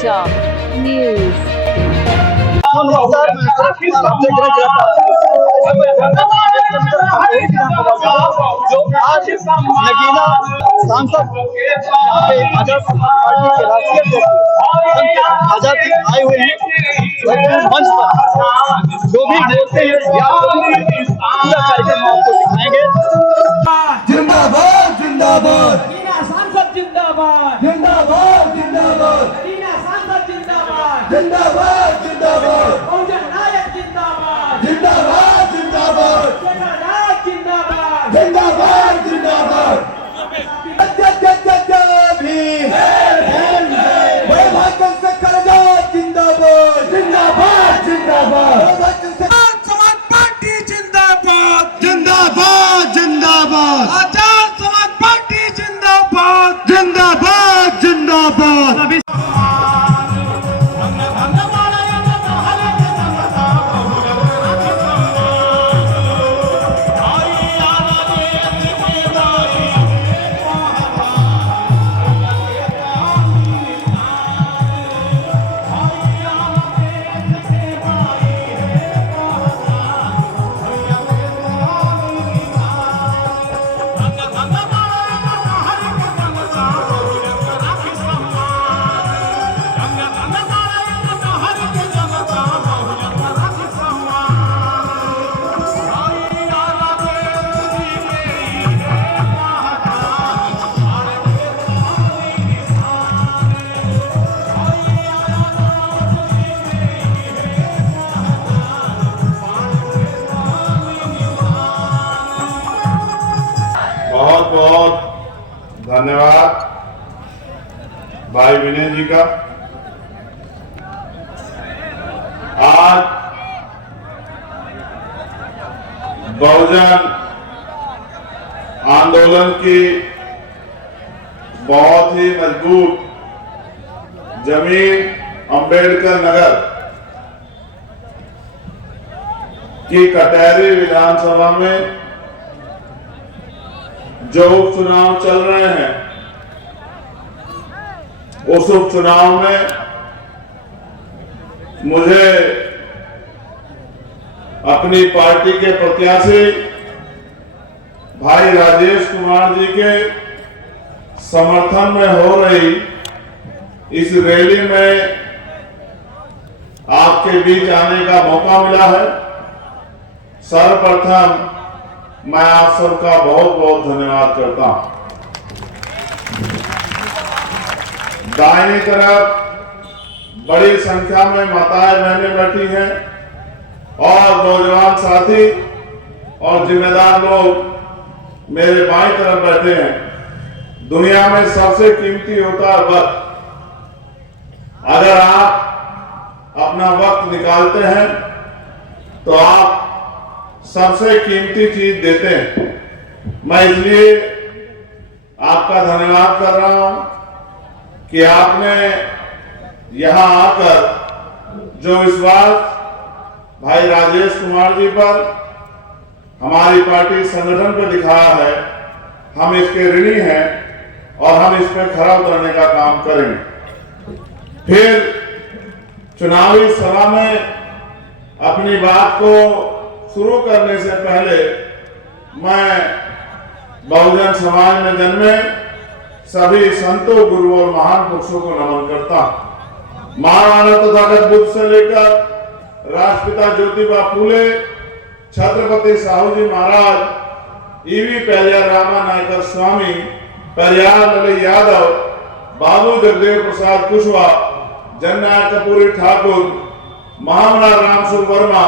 Top News. जो आज नगीना सांसद आजाद समाज पार्टी के राष्ट्रीय अध्यक्ष आजाद जी आए हुए हैं मंच पर जो भी बोलते हैं पूरा कार्यक्रम आपको दिखाएंगे। जिंदाबाद जिंदाबाद सांसद जिंदाबाद जिंदाबाद जिंदाबाद सांसद जिंदाबाद जिंदाबाद जिंदाबाद बहुजन नायक जिंदाबाद जिंदाबाद जिंदाबाद नायक जिंदाबाद जिंदाबाद जिंदाबाद जिंदाबाद जिंदाबाद जिंदाबाद समाज पार्टी जिंदाबाद जिंदाबाद जिंदाबाद आजाद समाज पार्टी जिंदाबाद जिंदाबाद जिंदाबाद बहुत बहुत धन्यवाद भाई विनय जी का। आज बहुजन आंदोलन की बहुत ही मजबूत जमीन अंबेडकर नगर की कटहरी विधानसभा में जो उपचुनाव चल रहे हैं उस उपचुनाव में मुझे अपनी पार्टी के प्रत्याशी भाई राजेश कुमार जी के समर्थन में हो रही इस रैली में आपके बीच आने का मौका मिला है। सर्वप्रथम मैं आप सबका बहुत बहुत धन्यवाद करता हूं। दाहिनी तरफ बड़ी संख्या में माताएं बहनें बैठी हैं और नौजवान साथी और जिम्मेदार लोग मेरे बाईं तरफ बैठे हैं। दुनिया में सबसे कीमती होता है वक्त। अगर आप अपना वक्त निकालते हैं तो आप सबसे कीमती चीज देते हैं। मैं इसलिए आपका धन्यवाद कर रहा हूं कि आपने यहां आकर जो विश्वास भाई राजेश कुमार जी पर हमारी पार्टी संगठन पर दिखाया है, हम इसके ऋणी हैं और हम इस पर खरा उतरने का काम करेंगे। फिर चुनावी सभा में अपनी बात को शुरू करने से पहले मैं बहुजन समाज में जन्मे सभी संतों, गुरुओं और महान पुरुषों को नमन करता हूं। महाराणा तथागत बुद्ध से लेकर राष्ट्रपिता ज्योतिबा फूले, छत्रपति साहू जी महाराज, ईवी पेरियार रामा नायकर स्वामी, पेरियार लली यादव, बाबू जगदेव प्रसाद कुशवाहा, जननायक कपूरी ठाकुर, महामना रामसुर वर्मा,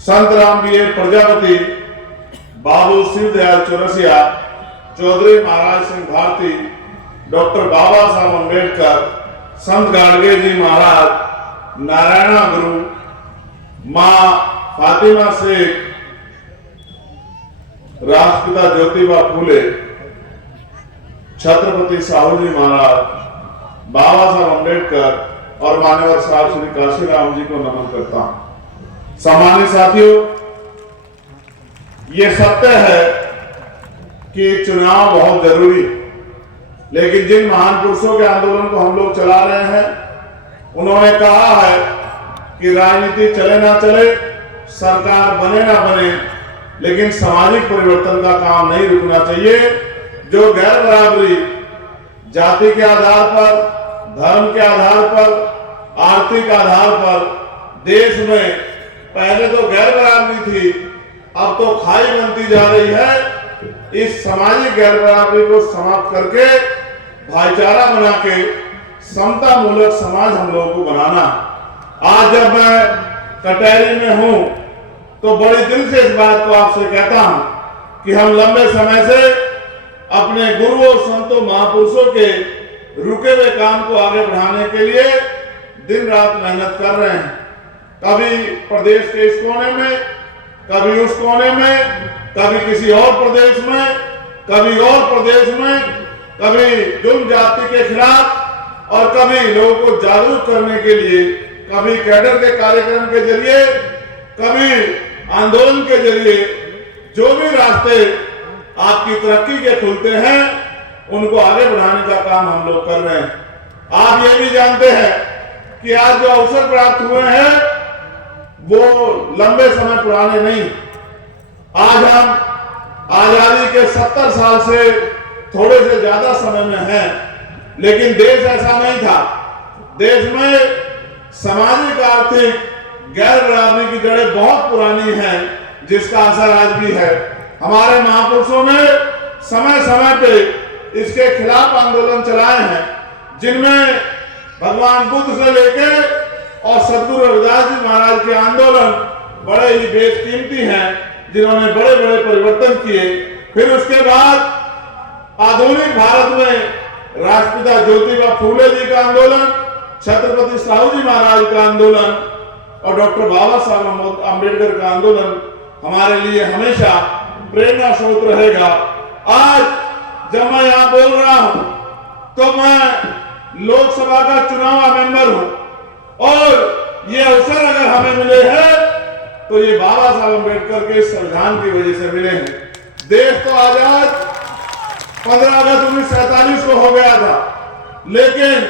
संत राम बी प्रजापति, बाबू शिवदयाल चौरसिया, चौधरी महाराज सिंह भारती, डॉक्टर बाबा साहब अम्बेडकर, संत गाडगे जी महाराज, नारायणा गुरु, मां फातिमा शेख, राष्ट्रपिता ज्योतिबा फूले, छत्रपति साहू जी महाराज, बाबा साहब अम्बेडकर और मान्यवर साहब श्री काशीराम जी को नमन करता हूं। सम्मानित साथियों, ये सत्य है कि चुनाव बहुत जरूरी है। लेकिन जिन महान पुरुषों के आंदोलन को हम लोग चला रहे हैं, उन्होंने कहा है कि राजनीति चले ना चले, सरकार बने ना बने, लेकिन सामाजिक परिवर्तन का काम नहीं रुकना चाहिए। जो गैर बराबरी जाति के आधार पर, धर्म के आधार पर, आर्थिक आधार पर देश में पहले तो गैर बराबरी थी, अब तो खाई बनती जा रही है। इस सामाजिक गैर बराबरी को समाप्त करके भाईचारा बना के समता मूलक समाज हम लोगों को बनाना। आज जब मैं कटहरी में हूं तो बड़ी दिल से इस बात को आपसे कहता हूं कि हम लंबे समय से अपने गुरुओं, संतों, महापुरुषों के रुके हुए काम को आगे बढ़ाने के लिए दिन रात मेहनत कर रहे हैं। कभी प्रदेश के इस कोने में, कभी उस कोने में, कभी किसी और प्रदेश में, कभी और प्रदेश में, कभी जुल्म जाति के खिलाफ और कभी लोगों को जागरूक करने के लिए, कभी कैडर के कार्यक्रम के जरिए, कभी आंदोलन के जरिए। जो भी रास्ते आपकी तरक्की के खुलते हैं, उनको आगे बढ़ाने का काम हम लोग कर रहे हैं। आप ये भी जानते हैं कि आज जो अवसर प्राप्त हुए हैं वो लंबे समय पुराने नहीं। आज हम आजादी के 70 साल से थोड़े से ज्यादा समय में हैं, लेकिन देश ऐसा नहीं था। देश में सामाजिक आर्थिक गैर बराबरी की जड़ें बहुत पुरानी हैं, जिसका असर आज भी है। हमारे महापुरुषों ने समय समय पे इसके खिलाफ आंदोलन चलाए हैं, जिनमें भगवान बुद्ध से लेके और सदगुरु रविदास जी महाराज के आंदोलन बड़े ही बेशकीमती हैं, जिन्होंने बड़े बड़े परिवर्तन किए। फिर उसके बाद आधुनिक भारत में राष्ट्रपिता ज्योतिबा फूले जी का आंदोलन, छत्रपति साहू जी महाराज का आंदोलन और डॉक्टर बाबा साहब अम्बेडकर का आंदोलन हमारे लिए हमेशा प्रेरणा स्रोत रहेगा। आज जब मैं यहाँ बोल रहा हूँ तो मैं लोकसभा का चुनावा मेंबर हूँ, और ये अवसर अगर हमें मिले हैं तो ये बाबा साहब अम्बेडकर के संविधान की वजह से मिले हैं। देश तो आजाद 15 अगस्त 1947 को हो गया था, लेकिन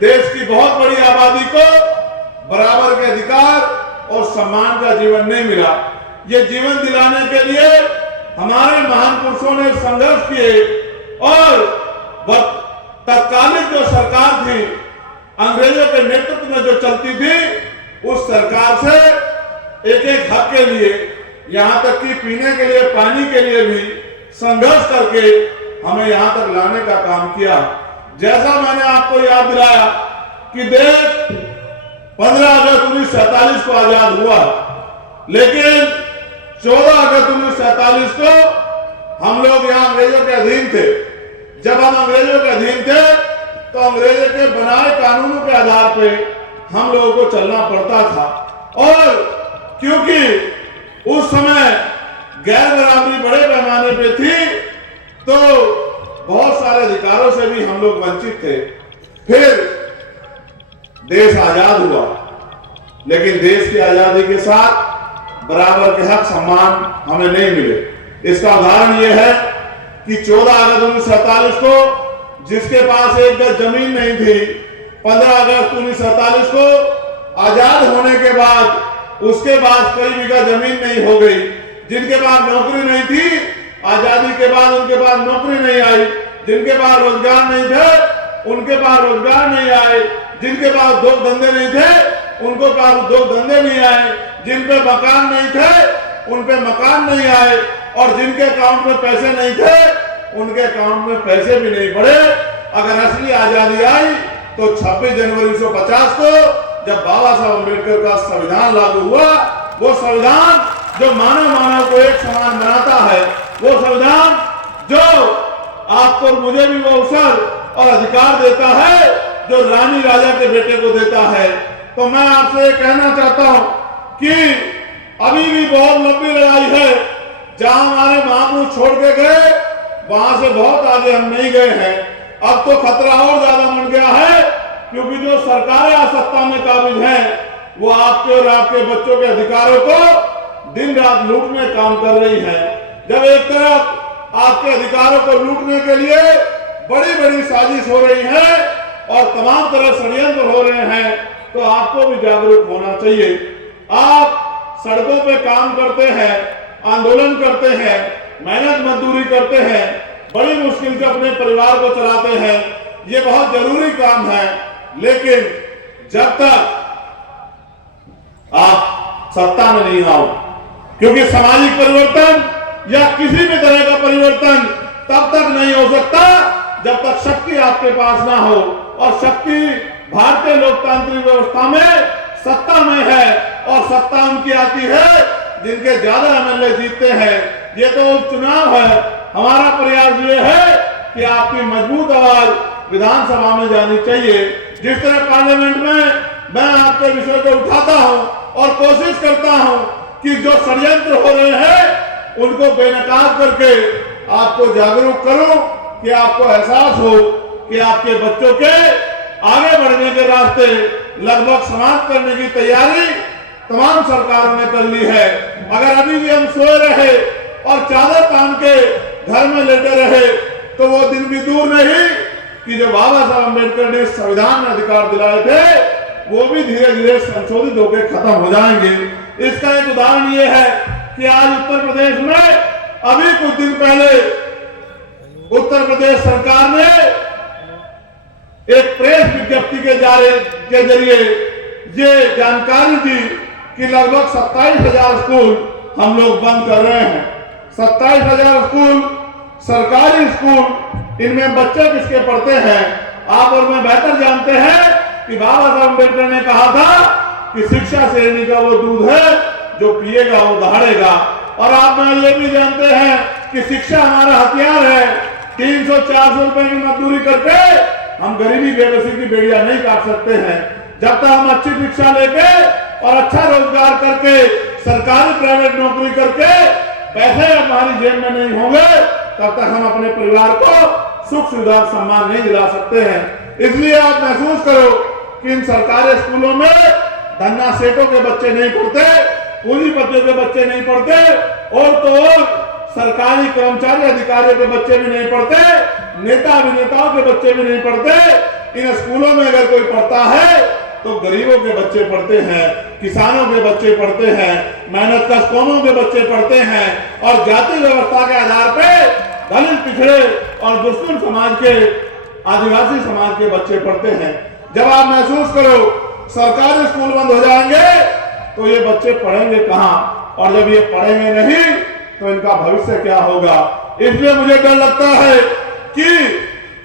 देश की बहुत बड़ी आबादी को बराबर के अधिकार और सम्मान का जीवन नहीं मिला। ये जीवन दिलाने के लिए हमारे महान पुरुषों ने संघर्ष किए, और तत्कालीन जो सरकार थी, अंग्रेजों के नेतृत्व में जो चलती थी, उस सरकार से एक एक हक के लिए, यहाँ तक कि पीने के लिए, पानी के लिए भी संघर्ष करके हमें यहाँ तक लाने का काम किया। जैसा मैंने आपको याद दिलाया कि देश 15 अगस्त 1947 को आजाद हुआ, लेकिन 14 अगस्त 1947 को हम लोग यहाँ अंग्रेजों के अधीन थे। जब हम अंग्रेजों के अधीन थे तो अंग्रेजों के बनाए कानूनों के आधार पे हम लोगों को चलना पड़ता था, और क्योंकि उस समय गैर बराबरी बड़े पैमाने पे थी, तो बहुत सारे अधिकारों से भी हम लोग वंचित थे। फिर देश आजाद हुआ, लेकिन देश की आजादी के साथ बराबर के हक सम्मान हमें नहीं मिले। इसका उदाहरण यह है कि 14 अगस्त 1947 को जिसके पास एक गज जमीन नहीं थी, 15 अगस्त 1947 को आजाद होने के बाद उसके पास कई बीघा जमीन नहीं हो गई। जिनके पास नौकरी नहीं थी, आजादी के बाद उनके पास नौकरी नहीं आई। जिनके पास रोजगार नहीं थे, उनके पास रोजगार नहीं आए। जिनके पास दो धंधे नहीं थे, उनको पास दो धंधे नहीं आए। जिन पे मकान नहीं थे, उन पे मकान नहीं आए, और जिनके अकाउंट में पैसे नहीं थे, उनके अकाउंट में पैसे भी नहीं बढ़े। अगर असली आजादी आई तो 26 जनवरी 1950 को जब बाबा साहब अम्बेडकर का संविधान लागू हुआ, वो संविधान जो मानव को एक समान बनाता है, वो संविधान जो आपको और मुझे भी वो अवसर और अधिकार देता है जो रानी राजा के बेटे को देता है। तो मैं आपसे कहना चाहता हूं कि अभी भी बहुत लंबी लड़ाई है। जहां हमारे महापुरुष छोड़ के गए, वहां से बहुत आगे हम नहीं गए हैं। अब तो खतरा और ज्यादा बढ़ गया है, क्योंकि जो सरकारें सत्ता में काबिज हैं, वो आपके और आपके बच्चों के अधिकारों को दिन रात लूटने में काम कर रही हैं। जब एक तरफ आपके अधिकारों को लूटने के लिए बड़ी बड़ी साजिश हो रही है और तमाम तरह षड्यंत्र हो रहे हैं, तो आपको भी जागरूक होना चाहिए। आप सड़कों पे काम करते हैं, आंदोलन करते हैं, मेहनत मजदूरी करते हैं, बड़ी मुश्किल से अपने परिवार को चलाते हैं, ये बहुत जरूरी काम है। लेकिन जब तक आप सत्ता में नहीं आओ, क्योंकि सामाजिक परिवर्तन या किसी भी तरह का परिवर्तन तब तक नहीं हो सकता जब तक शक्ति आपके पास ना हो, और शक्ति भारतीय लोकतांत्रिक व्यवस्था में सत्ता में है, और सत्ता उनकी आती है जिनके ज्यादा एमएलए जीतते हैं। ये तो उपचुनाव है। हमारा प्रयास ये है कि आपकी मजबूत आवाज विधानसभा में जानी चाहिए। जिस तरह पार्लियामेंट में मैं आपके विषय को उठाता हूं और कोशिश करता हूं कि जो षड्यंत्र हो रहे हैं उनको बेनकाब करके आपको जागरूक करूं, कि आपको एहसास हो कि आपके बच्चों के आगे बढ़ने के रास्ते लगभग समाप्त करने की तैयारी तमाम सरकारों ने कर ली है। अगर अभी भी हम सोए रहे और चादर तान के घर में लेटे रहे तो वो दिन भी दूर नहीं कि जो बाबा साहब अम्बेडकर ने संविधान में अधिकार दिलाए थे वो भी धीरे धीरे संशोधित होकर खत्म हो जाएंगे। इसका एक उदाहरण ये है कि आज उत्तर प्रदेश में अभी कुछ दिन पहले उत्तर प्रदेश सरकार ने एक प्रेस विज्ञप्ति के जरिए ये जानकारी दी कि लगभग 27,000 स्कूल हम लोग बंद कर रहे हैं। 27,000 स्कूल, सरकारी स्कूल, इनमें बच्चे किसके पढ़ते हैं? आप और मैं बेहतर जानते हैं कि बाबा साहब अम्बेडकर ने कहा था कि शिक्षा शेरनी का वो दूध है जो पिएगा वो दहाड़ेगा। और आप मैं ये भी जानते हैं कि शिक्षा हमारा हथियार है। 300-400 रुपए की मजदूरी करके हम गरीबी बेबसी की बेड़िया नहीं काट सकते हैं। जब तक हम अच्छी शिक्षा लेके और अच्छा रोजगार करके सरकारी प्राइवेट नौकरी करके पैसे हमारी जेब में नहीं होंगे तब तक हम अपने परिवार को सुख सुविधा सम्मान नहीं दिला सकते हैं। इसलिए आप महसूस करो कि इन सरकारी स्कूलों में धन्ना सेठों के बच्चे नहीं पढ़ते, पूंजीपतियों के बच्चे नहीं पढ़ते, और तो सरकारी कर्मचारी अधिकारियों के बच्चे भी नहीं पढ़ते, नेता अभिनेताओं के बच्चे भी नहीं पढ़ते। इन स्कूलों में अगर कोई पढ़ता है तो गरीबों के बच्चे पढ़ते हैं, किसानों के बच्चे पढ़ते हैं, मेहनत कश कौमों के बच्चे पढ़ते हैं, और जाति व्यवस्था के आधार पे दलित, पिछड़े और दुष्कुल समाज के, आदिवासी समाज के बच्चे पढ़ते हैं। जब आप महसूस करो सरकारी स्कूल बंद हो जाएंगे तो ये बच्चे पढ़ेंगे कहां, और जब ये पढ़ेंगे नहीं तो इनका भविष्य क्या होगा। इसलिए मुझे डर लगता है कि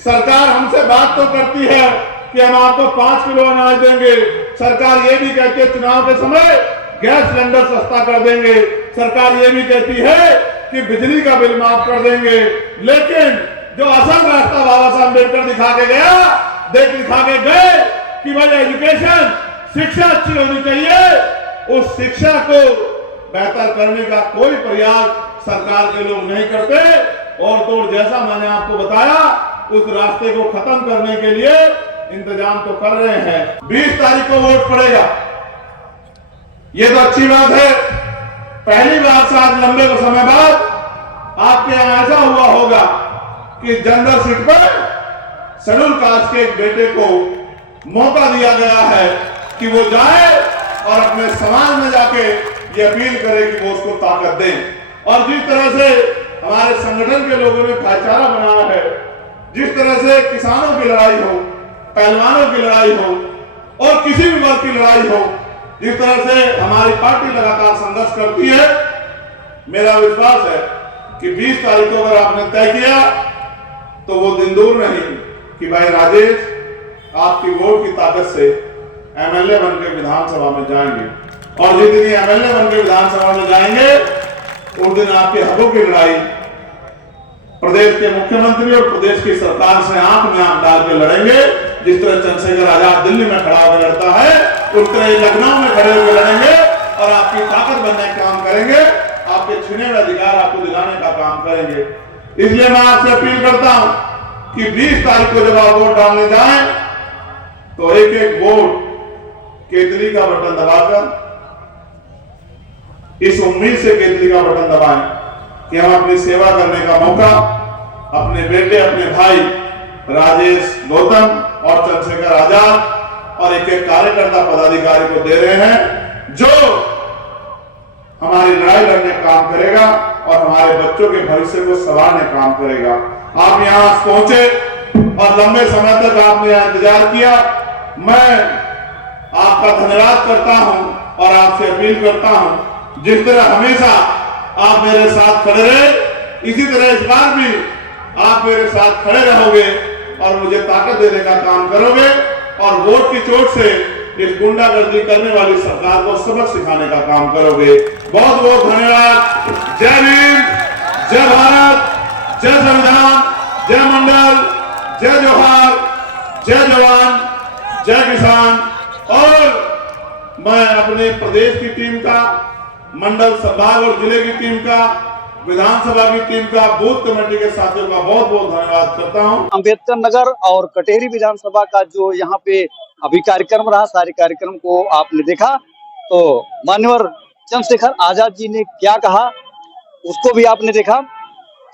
सरकार हमसे बात तो करती है कि हम आपको 5 किलो अनाज देंगे, सरकार ये भी कहती है चुनाव के समय गैस सिलेंडर सस्ता कर देंगे, सरकार ये भी कहती है कि बिजली का बिल माफ कर देंगे, लेकिन जो असल रास्ता बाबा साहब अम्बेडकर दिखा के गए कि भाई एजुकेशन, शिक्षा अच्छी होनी चाहिए, उस शिक्षा को बेहतर करने का कोई प्रयास सरकार के लोग नहीं करते। और तो जैसा मैंने आपको बताया उस रास्ते को खत्म करने के लिए इंतजाम तो कर रहे हैं। 20 तारीख को वोट पड़ेगा, ये तो अच्छी बात है। पहली बार शायद लंबे समय बाद आपके यहां ऐसा हुआ होगा कि जनरल सीट पर शेड्यूल कास्ट के एक बेटे को मौका दिया गया है कि वो जाए और अपने समाज में जाके ये अपील करे कि वो उसको ताकत दें। और जिस तरह से हमारे संगठन के लोगों ने भाईचारा बनाया है, जिस तरह से किसानों की लड़ाई हो, पहलवानों की लड़ाई हो और किसी भी वर्ग की लड़ाई हो, जिस तरह से हमारी पार्टी लगातार संघर्ष करती है, मेरा विश्वास है कि 20 तारीख को अगर आपने तय किया तो वो दिन दूर नहीं कि भाई राजेश आपकी वोट की ताकत से एमएलए बनकर विधानसभा में जाएंगे, और जिस दिन एमएलए बनकर विधानसभा में जाएंगे उस दिन आपके हकों की लड़ाई प्रदेश के मुख्यमंत्री और प्रदेश की सरकार से आंख में आंख डाल के लड़ेंगे। जिस तरह चंद्रशेखर आजाद दिल्ली में खड़ा होकर लड़ता है, उस तरह लखनऊ में खड़े होकर लड़ेंगे और आपकी ताकत बनने का काम करेंगे, आपके छीने हुए अधिकार आपको दिलाने का काम करेंगे। इसलिए मैं आपसे अपील करता हूं कि 20 तारीख को जब आप वोट डालने जाएं तो एक एक वोट केतली का बटन दबाकर इस उम्मीद से केतली का बटन दबाएं कि हम अपनी सेवा करने का मौका अपने बेटे, अपने भाई राजेश गौतम और चंद्रशेखर आजाद और एक एक कार्यकर्ता पदाधिकारी को दे रहे हैं, जो हमारी लड़ाई लड़ने काम करेगा और हमारे बच्चों के भविष्य को संवारने काम करेगा। आप यहां पहुंचे और लंबे समय तक आपने यहां इंतजार किया। मैं आपका धन्यवाद करता हूं और आपसे अपील करता हूं, जिस तरह हमेशा आप मेरे साथ खड़े रहे, इसी तरह इस बार भी आप मेरे साथ खड़े रहोगे और मुझे ताकत देने का काम करोगे और वोट की चोट से इस गुंडागर्दी करने वाली सरकार को सबक सिखाने का काम करोगे। बहुत बहुत धन्यवाद। जय भीम, जय भारत, जय संविधान, जय मंडल, जय जोहार, जय जवान, जय किसान। और मैं अपने प्रदेश की टीम का, मंडल संभाग और जिले की टीम का, विधानसभा की टीम का, बूथ कमेटी के साथियों का बहुत बहुत धन्यवाद करता हूं। अंबेडकर नगर और कटेहरी विधानसभा का जो यहाँ पे अभी कार्यक्रम रहा, सारे कार्यक्रम को आपने देखा, तो माननीय चंद्रशेखर आजाद जी ने क्या कहा उसको भी आपने देखा।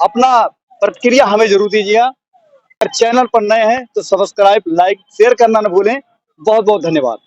अपना प्रतिक्रिया हमें जरूर दीजिएगा। अगर चैनल पर नए हैं तो सब्सक्राइब, लाइक, शेयर करना न भूलें। बहुत बहुत धन्यवाद।